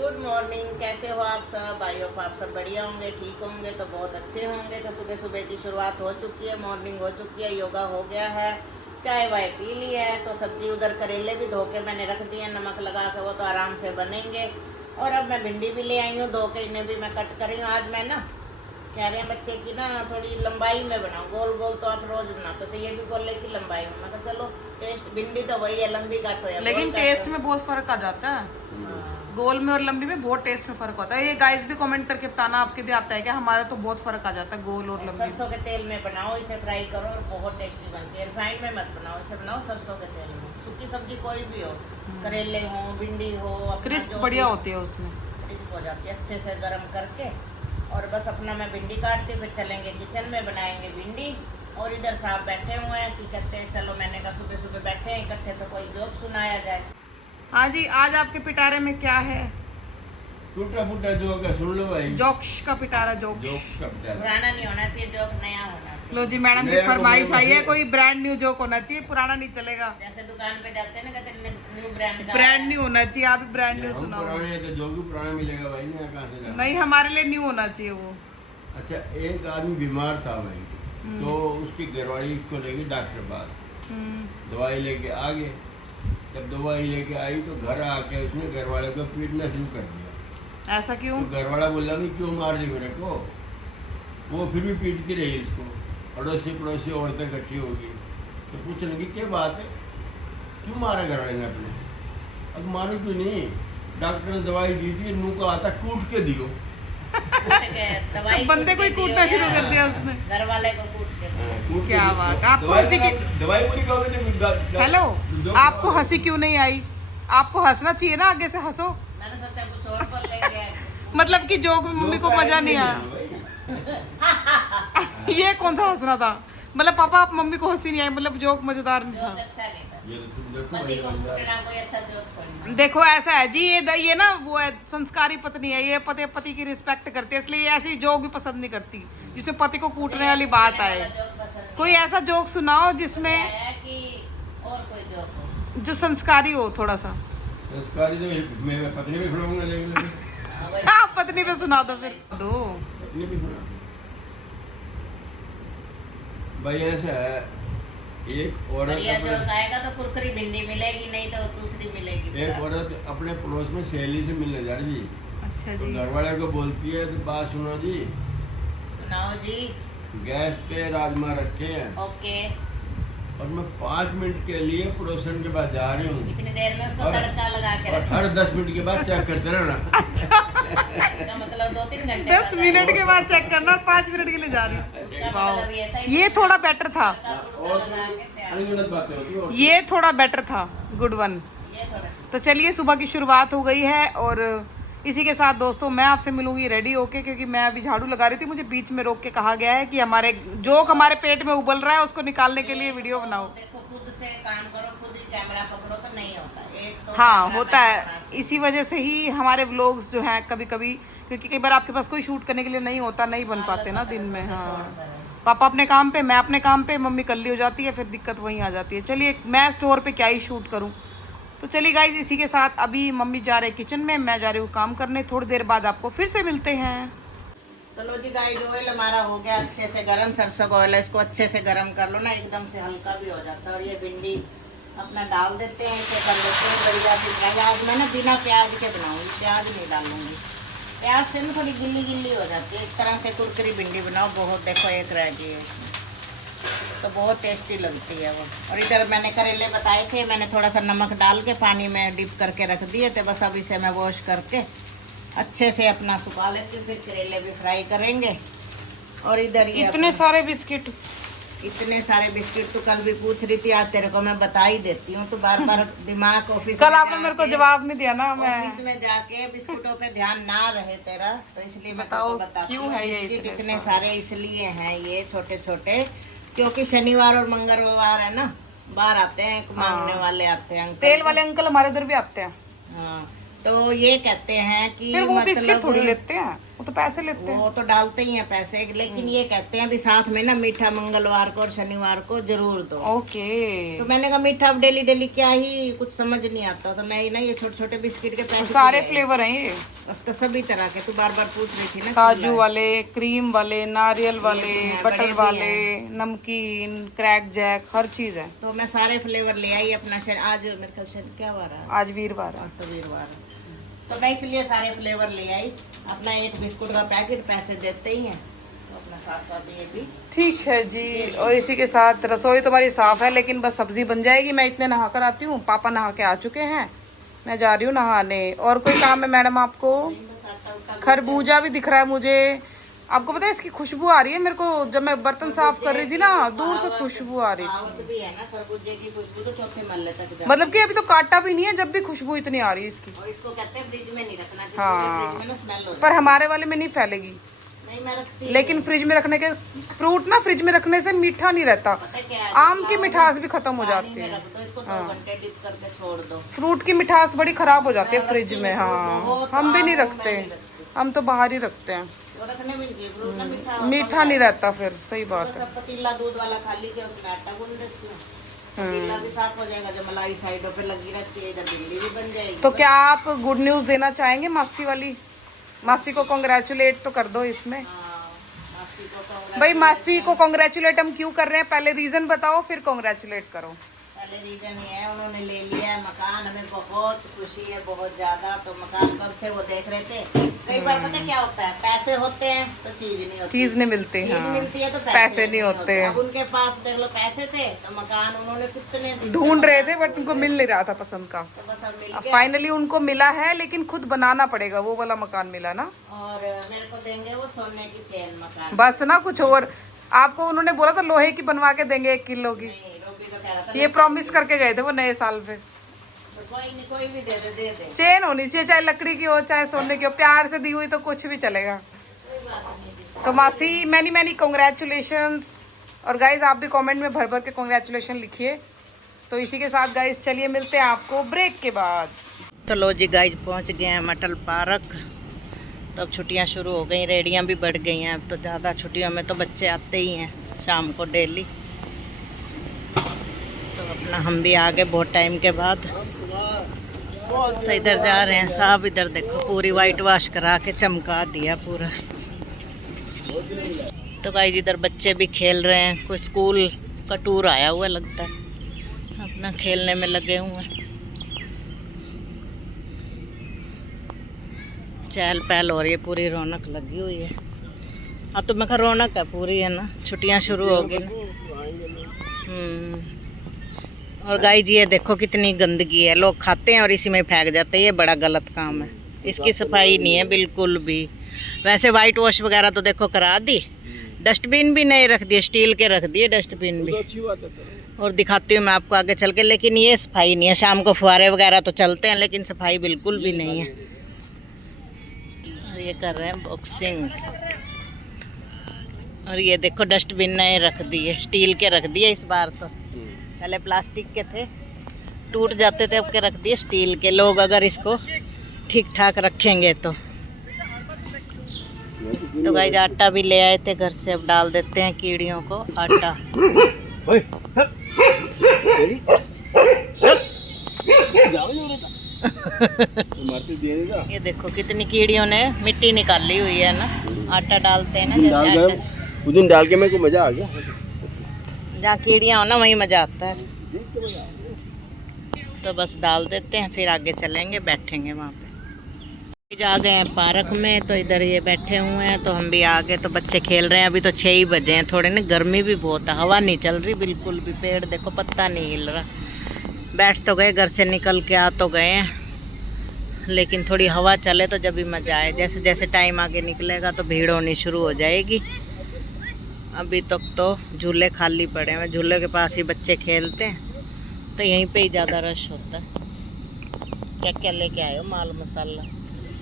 Good morning. कैसे हो आप सब? आई होप आप सब बढ़िया होंगे, ठीक होंगे तो बहुत अच्छे होंगे। तो सुबह सुबह की शुरुआत हो चुकी है, मॉर्निंग हो चुकी है, योगा हो गया है, चाय वाय पी ली है। तो सब्जी उधर करेले भी धो के मैंने रख दिए नमक लगा के, वो तो आराम से बनेंगे। और अब मैं भिंडी भी ले आई हूँ, धो के इन्हें भी मैं कट कर रही हूँ। आज मैं ना कह रहे हैं बच्चे की ना थोड़ी लंबाई में बनाओ, गोल गोल तो आप रोज बनाते तो ये भी बोल रहे कि लंबाई में। मैं कहा चलो टेस्ट, भिंडी तो वही है, लंबी काटो या लेकिन टेस्ट में बहुत फर्क आ जाता है। गोल में और लंबी में बहुत टेस्ट में फर्क होता है। ये गाइस भी कमेंट करके बताना आपके भी आता है क्या? हमारा तो बहुत फर्क आ जाता है गोल और लंबी। सरसों के तेल में बनाओ, इसे फ्राई करो और बहुत टेस्टी बनती है। रिफाइंड में मत बनाओ, इसे बनाओ सरसों के तेल में। सूखी सब्जी कोई भी हो, करेले हो, भिंडी हो, क्रिस्प बढ़िया होती है उसमें, क्रिस्प हो जाती है अच्छे से गर्म करके। और बस अपना मैं भिंडी काटती, फिर चलेंगे किचन में, बनाएंगे भिंडी। और इधर साहब बैठे हुए हैं कि कहते हैं चलो, मैंने कहा सुबह सुबह बैठे हैं इकट्ठे तो कोई जोक सुनाया जाए। हाँ जी, आज आपके पिटारे में क्या है? टूटा फूटा जोक है, सुन लो भाई। जोक्स का पिटारा। जोक्स का पिटारा। पुराना नहीं होना चाहिए जोक, नया होना चाहिए। लो जी, मैडम की नया फरमाइश होना आई है, चाहिए। कोई ब्रांड न्यू जोक होना चाहिए, पुराना नहीं चलेगा। जैसे दुकान पे जाते हैं ना, कहते हैं न्यू ब्रांड का ब्रांड न्यू होना चाहिए, आप ब्रांड न्यू हम सुनाओ। पुराने हैं तो जोक भी पुराना मिलेगा भाई, नहीं कहाँ से लाना? नहीं, हमारे लिए न्यू होना चाहिए वो। अच्छा, एक आदमी बीमार था भाई, तो उसकी घरवाली को लेके डॉक्टर पास, दवाई लेके आ गए। जब दवाई लेके आई तो घर आके उसने घरवाले को पीटना शुरू कर दिया। ऐसा क्यों? तो घरवाला बोला कि क्यों मार दी मेरे को? वो फिर भी पीटती रही उसको। पड़ोसी पड़ोसी औरतें इकट्ठी होगी तो पूछने लगी क्या बात है, क्यों मारा घरवाले ने अपने? अब मारो क्यों नहीं, डॉक्टर ने दवाई दी थी, मुँह को आता कूट के दियो। दवाई बंदे को ही कूटना शुरू कर दिया उसने। घर वाले को कूट के कूट के क्या दियो। बात, आपको दवाई हंसी पूरी- दवाई पूरी कहोगे तो हेलो, जोक आपको बनाओगे। हंसी क्यों नहीं आई? आपको हंसना चाहिए ना, आगे से हंसो। मैंने सोचा कुछ और बोल लेंगे। मतलब कि जोक में मम्मी को जोक मजा आया नहीं आया। भाई। ये कौन सा हंसना था? मतलब पापा, आप मम्मी को हंसी नहीं आई, मतलब जोक मजेदार नहीं जोक था। अच्छा नहीं था। ये तो तुम देखो पति भाई को बंदा। कूटना कोई अच्छा जोक थोड़ी ना। देखो ऐसा है जी, ये ना वो है, संस्कारी पत्नी है ये, पति की रिस्पेक्ट करती है, इसलिए ऐसी जोक भी पसंद नहीं करती जिसमें पति को कूटने वाली बात आए। जोक पसंद नहीं कोई ऐसा जोक सुनाओ जिसमें है कि और कोई जोक हो। जो संस्कारी हो थोड़ा सा। संस्कारी तो मैं पत्नी भी खिलाऊंगा, देख लो। हाँ, वही। हाँ, पत्नी पे सुना दो फिर। दो पत्नी भी खिलाऊंगा। भाई ऐसा है, एक औरत बढ़िया अपने जोक आएगा तो कुरकुरी भिंडी मिलेगी, नहीं तो दूसरी मिलेगी। एक औरत अपने पड़ोस में सहेली से मिलने जा रही थी। अच्छा तो जी। घर वाले को बोलती है तो बात सुनो जी, सुनाओ जी। गैस पे राजमा रखे हैं ओके। और मैं 5 मिनट के लिए पड़ोसन के पास जा रही हूँ, कितनी देर में उसको और- तड़का लगा के और रखना? हर 10 मिनट के बाद चेक करते रहना। इसका मतलब 2-3 घंटे 10 मिनट के बाद चेक करना, 5 मिनट के लिए जा रही हूँ। उसका वाओ, मतलब ये था ये थोड़ा बेटर था, तड़का लगा के तैयार। अनगिनत बातें होती हैं और- ये थोड़ा बेटर था, गुड वन। ये थोड़ा तो चलिए, सुबह की शुरुआत हो गई है और इसी के साथ दोस्तों मैं आपसे मिलूंगी रेडी होके, क्योंकि मैं अभी झाड़ू लगा रही थी, मुझे बीच में रोक के कहा गया है कि हमारे जोक हमारे पेट में उबल रहा है, उसको निकालने के लिए वीडियो बनाओ। देखो, खुद से काम करो, खुद ही कैमरा पकड़ो तो नहीं होता। एक तो हाँ, कैमरा होता मैन है। होना चाहिए। इसी वजह से ही हमारे व्लॉग्स जो हैं कभी कभी, क्योंकि कई बार आपके पास कोई शूट करने के लिए नहीं होता, नहीं बन पाते ना दिन में। हाँ, पापा अपने काम पे, मैं अपने काम पे, मम्मी कल्ली हो जाती है, फिर दिक्कत वहीं आ जाती है। चलिए, मैं स्टोर पे क्या ही शूट करूँ। तो चलिए गाइज, इसी के साथ अभी मम्मी जा रहे किचन में, मैं जा रही हूँ काम करने। थोड़ी देर बाद आपको फिर से मिलते हैं। तो लो जी गाइस, ऑयल हमारा हो गया अच्छे से गरम। सरसों का ऑयल है, इसको अच्छे से गरम कर लो ना, एकदम से हल्का भी हो जाता है। और ये भिंडी अपना डाल देते हैं, इसे कर लेते हैं बढ़िया सी प्याज। आज मैं ना बिना प्याज के बनाऊंगी, प्याज नहीं डालूंगी। प्याज से ना थोड़ी गिल्ली गिल्ली हो जाती है। इस तरह से कुरकुरी भिंडी बनाओ, बहुत, देखो एक रह गई है इसमें, तो बहुत टेस्टी लगती है वो। और इधर मैंने करेले बताए थे, मैंने थोड़ा सा नमक डाल के पानी में डिप करके रख दिए थे। बस अब इसे मैं वॉश करके अच्छे से अपना सुखा लेती हूँ, फिर करेले भी फ्राई करेंगे। और इधर ये इतने सारे बिस्किट, इतने सारे बिस्किट तो कल भी पूछ रही थी, आज तेरे को मैं बता ही देती हूँ। तो बार बार दिमाग ऑफिस कल में आपने मेरे को जाके- जवाब नहीं दिया ना। मैं ऑफिस में जाके बिस्कुटों पे ध्यान ना रहे तेरा, तो इसलिए मैं बताओ, तेरे को बताती क्यों हूँ। है ये बिस्किट इतने इतने सारे इसलिए हैं ये छोटे छोटे, क्योंकि शनिवार और मंगलवार है ना, बाहर आते हैं, मांगने वाले आते हैं अंकल। तेल वाले अंकल हमारे उधर भी आते हैं। हाँ, तो ये कहते हैं कि फिर वो बिस्किट मतलब थोड़ी लेते हैं, वो तो पैसे लेते हैं। वो तो डालते ही हैं पैसे, लेकिन ये कहते हैं भी साथ में ना मीठा मंगलवार को और शनिवार को जरूर दो। ओके। तो मैंने कहा मीठा अब डेली डेली क्या ही, कुछ समझ नहीं आता, तो मैं ना ये छोटे छोटे बिस्किट के पैकेट सारे फ्लेवर हैं ये, अब तो सभी तरह के, तू बार बार पूछ रही थी ना, काजू वाले, क्रीम वाले, नारियल वाले, हैं, बटर बड़े भी वाले, नमकीन, क्रैक जैक, हर चीज है। तो मैं सारे फ्लेवर ले आई अपना। आज मेरे ख्याल क्या वार है, आज वीरवार है। तो वीरवार है। तो मैं इसलिए सारे फ्लेवर ले आई अपना। एक बिस्कुट का पैकेट, पैसे देते ही हैं, तो अपना साथ साथ ये भी ठीक है जी। और इसी के साथ रसोई तुम्हारी साफ है, लेकिन बस सब्जी बन जाएगी। मैं इतने नहा कर आती हूँ, पापा नहा के आ चुके हैं, मैं जा रही हूँ नहाने। और कोई काम है मैडम आपको? खरबूजा भी दिख रहा है मुझे। आपको पता है इसकी खुशबू आ रही है मेरे को, जब मैं बर्तन साफ कर रही थी ना, दूर से खुशबू आ रही थी। कहावत भी है ना, खरबूजे की खुशबू तो चौथे महल्ले तक जाती है। मतलब कि अभी तो काटा भी नहीं है, जब भी खुशबू इतनी आ रही है इसकी। और इसको कहते हैं फ्रिज में नहीं रखना, क्योंकि हाँ। फ्रिज में ना स्मेल हो पर हमारे वाले में नहीं फैलेगी। नहीं मैं रखती, लेकिन फ्रिज में रखने के फ्रूट ना, फ्रिज में रखने से मीठा नहीं रहता, पता है क्या है, आम की मिठास भी खत्म हो पानी जाती में है। रख दो इसको, 2 घंटे डिप करके छोड़ दो। फ्रूट की मिठास बड़ी खराब हो जाती है फ्रिज में। हाँ, हम भी नहीं रखते, हम तो बाहर ही रखते हैं। तो रखने में नहीं, फ्रूट ना मीठा मीठा नहीं रहता फिर, सही बात है। सब पतीला दूध वाला खाली के उसमें आटा गूंद देती हूँ, पतीला भी साफ हो जाएगा। जो मलाई साइडों पे लगी रहती है, इधर भिंडी भी बन जाएगी। तो क्या आप गुड न्यूज देना चाहेंगे मासी वाली? मासी को कॉन्ग्रेचुलेट तो कर दो इसमें। मासी को तो भाई मासी को कॉन्ग्रेचुलेट हम क्यों कर रहे हैं, पहले रीजन बताओ, फिर कॉन्ग्रेचुलेट करो। पहले रीजन ये है, उन्होंने ले लिया है मकान, हमें बहुत खुशी है, बहुत ज्यादा। तो मकान कब से वो देख रहे थे। कई बार पता क्या होता है, पैसे होते हैं तो चीज नहीं होती, चीज नहीं मिलती। चीज हाँ, मिलती है तो पैसे नहीं होते। अब उनके पास देख लो पैसे थे, तो मकान उन्होंने कितने दिन से ढूंढ रहे थे, बट उनको मिल नहीं रहा था पसंद का। तो बस अब मिल अब गया। फाइनली उनको मिला है, लेकिन खुद बनाना पड़ेगा, वो वाला मकान मिला ना। और मेरे को देंगे वो सोने की चेन मकान। बस ना, कुछ और आपको उन्होंने बोला था लोहे की बनवा के देंगे 1 किलो की, नहीं, रोबी तो कह रहा था ये प्रॉमिस करके गए थे वो नए साल पे। तो कोई नहीं, कोई भी दे दे। चेन होनी चाहिए, चाहे लकड़ी की हो चाहे सोने की हो, प्यार से दी हुई तो कुछ भी चलेगा। तो मासी मैनी मैनी कॉन्ग्रेचुलेशंस। और गाइज आप भी कमेंट में भर भर के कॉन्ग्रेचुलेशन लिखिए। तो इसी के साथ गाइज चलिए मिलते हैं आपको ब्रेक के बाद। तो लो जी गाइज पहुंच गए हैं अटल पार्क। तो अब छुट्टियां शुरू हो गई, रेडियां भी बढ़ गई हैं। अब तो ज़्यादा छुट्टियों में तो बच्चे आते ही हैं शाम को डेली। तो अपना हम भी आ गए बहुत टाइम के बाद। तो इधर जा रहे हैं साहब, इधर देखो पूरी वाइट वॉश करा के चमका दिया पूरा। तो गाइस इधर बच्चे भी खेल रहे हैं, कोई स्कूल का टूर आया हुआ लगता है, अपना खेलने में लगे हुए हैं। चहल पहल हो रही है, पूरी रौनक लगी हुई है। हाँ तो मैं कहा रौनक है पूरी, है ना, छुट्टियां शुरू हो गई ना। और गाइस ये देखो कितनी गंदगी है, लोग खाते हैं और इसी में फेंक जाते हैं, ये बड़ा गलत काम है। इसकी सफाई नहीं है बिल्कुल भी। वैसे वाइट वॉश वगैरह तो देखो करा दी, डस्टबिन भी नहीं रख दिए, स्टील के रख दिए डस्टबिन भी। और दिखाती हूँ मैं आपको आगे चल के, लेकिन ये सफाई नहीं है। शाम को फुहारे वगैरह तो चलते हैं, लेकिन सफाई बिल्कुल भी नहीं है। और ये कर रहे हैं बॉक्सिंग। और ये देखो डस्टबिन नए रख दिए, स्टील के रख दिए इस बार तो, पहले प्लास्टिक के थे, टूट जाते थे, अब के रख दिए स्टील के। लोग अगर इसको ठीक ठाक रखेंगे तो। तो गाइस आटा भी ले आए थे घर से, अब डाल देते हैं कीड़ियों को आटा। ये देखो कितनी कीड़ियों ने मिट्टी निकाली हुई है ना। आटा डालते हैं ना, जैसे आटा उस दिन डाल के मेरे को मजा आ गया। जहाँ कीड़ियाँ हो ना वहीं मजा आता है। तो बस डाल देते हैं, फिर आगे चलेंगे, बैठेंगे वहाँ पे। आ गए हैं पार्क में, तो इधर ये बैठे हुए हैं, तो हम भी आ गए। तो बच्चे खेल रहे हैं, अभी तो 6 ही बजे हैं। थोड़े ना गर्मी भी बहुत है, हवा नहीं चल रही बिल्कुल भी, पेड़ देखो पत्ता नहीं हिल रहा। बैठ तो गए, घर से निकल के आ तो गए हैं, लेकिन थोड़ी हवा चले तो जब भी मज़ा आए। जैसे जैसे टाइम आगे निकलेगा तो भीड़ होनी शुरू हो जाएगी। अभी तक तो झूले खाली पड़े हैं, झूले के पास ही बच्चे खेलते हैं, तो यहीं पे ही ज़्यादा रश होता है। क्या क्या लेके आए हो माल मसाला?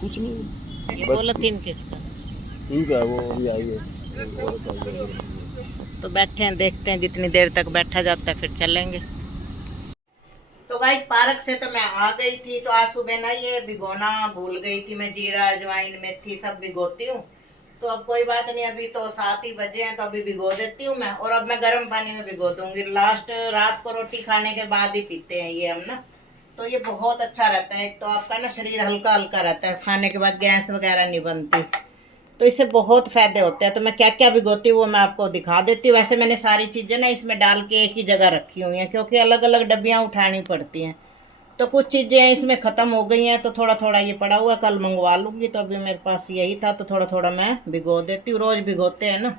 कुछ नहीं, ये पॉलिथीन किसका? इनका, वो अभी आई है। तो बैठे हैं, देखते हैं जितनी देर तक बैठा जाता है फिर चलेंगे। तो तो गाइस पार्क से तो मैं आ गई थी, तो आज सुबह ना ये भिगोना भूल गई थी। मैं जीरा अजवाइन मेथी सब भिगोती हूँ। तो अब कोई बात नहीं, अभी तो 7 ही बजे हैं, तो अभी भिगो देती हूँ मैं। और अब मैं गर्म पानी में भिगो दूंगी। लास्ट रात को रोटी खाने के बाद ही पीते हैं ये हम ना। तो ये बहुत अच्छा रहता है। एक तो आपका ना शरीर हल्का हल्का रहता है, खाने के बाद गैस वगैरह नहीं बनती। तो इससे बहुत फायदे होते हैं। तो मैं क्या क्या भिगोती हूँ वो मैं आपको दिखा देती हूँ। वैसे मैंने सारी चीज़ें ना इसमें डाल के एक ही जगह रखी हुई हैं, क्योंकि अलग अलग डब्बियाँ उठानी पड़ती हैं। तो कुछ चीज़ें इसमें ख़त्म हो गई हैं, तो थोड़ा थोड़ा ये पड़ा हुआ, कल मंगवा लूँगी। तो अभी मेरे पास यही था, तो थोड़ा थोड़ा मैं भिगो देती हूँ। रोज़ भिगोते हैं ना।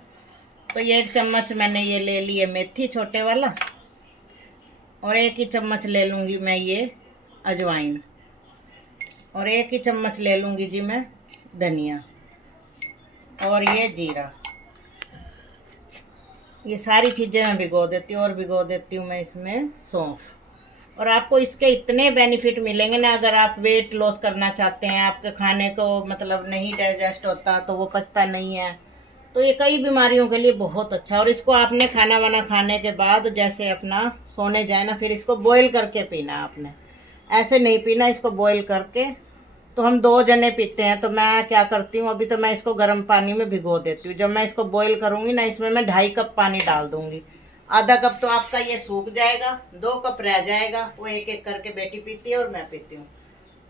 तो ये 1 चम्मच मैंने ये ले ली है मेथी छोटे वाला, और 1 ही चम्मच ले लूँगी मैं ये अजवाइन, और 1 ही चम्मच ले लूँगी जी मैं धनिया, और ये जीरा। ये सारी चीज़ें मैं भिगो देती हूँ। और भिगो देती हूँ मैं इसमें सौंफ। और आपको इसके इतने बेनिफिट मिलेंगे ना, अगर आप वेट लॉस करना चाहते हैं, आपके खाने को मतलब नहीं डाइजेस्ट होता, तो वो पचता नहीं है, तो ये कई बीमारियों के लिए बहुत अच्छा है। और इसको आपने खाना वाना खाने के बाद जैसे अपना सोने जाए ना, फिर इसको बॉईल करके पीना है आपने। ऐसे नहीं पीना, इसको बॉईल करके। तो हम 2 जने पीते हैं, तो मैं क्या करती हूँ, अभी तो मैं इसको गर्म पानी में भिगो देती हूँ। जब मैं इसको बॉईल करूँगी ना, इसमें मैं 2.5 कप पानी डाल दूँगी। आधा कप तो आपका ये सूख जाएगा, 2 कप रह जाएगा, वो एक एक करके बेटी पीती है और मैं पीती हूँ।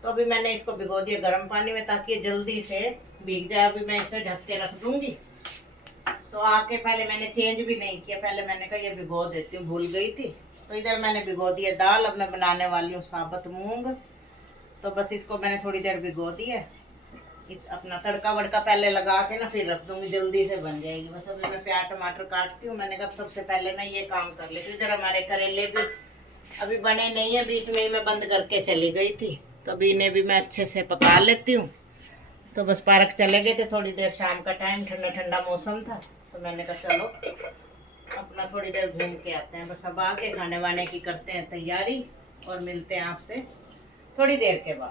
तो अभी मैंने इसको भिगो दिया गर्म पानी में, ताकि ये जल्दी से भीग जाए। अभी मैं इसे ढक के रख दूँगी। तो आके पहले मैंने चेंज भी नहीं किया, पहले मैंने कहा ये भिगो देती हूँ, भूल गई थी। तो इधर मैंने भिगो दिया दाल। अब मैं बनाने वाली हूँ साबुत मूंग। तो बस इसको मैंने थोड़ी देर भिगो दी है। अपना तड़का वड़का पहले लगा के ना फिर रख दूंगी, जल्दी से बन जाएगी। बस अभी मैं प्याज टमाटर काटती हूँ। मैंने कहा सबसे पहले मैं ये काम कर लेती हूँ। इधर हमारे करेले भी अभी बने नहीं है, बीच में ही मैं बंद करके चली गई थी। तो अभी इन्हें भी मैं अच्छे से पका लेती हूँ। तो बस पार्क चले गए थे थोड़ी देर, शाम का टाइम, ठंडा ठंडा मौसम था। तो मैंने कहा चलो अपना थोड़ी देर घूम के आते हैं। बस अब आके खाने वाने की करते हैं तैयारी, और मिलते हैं आपसे थोड़ी देर के बाद।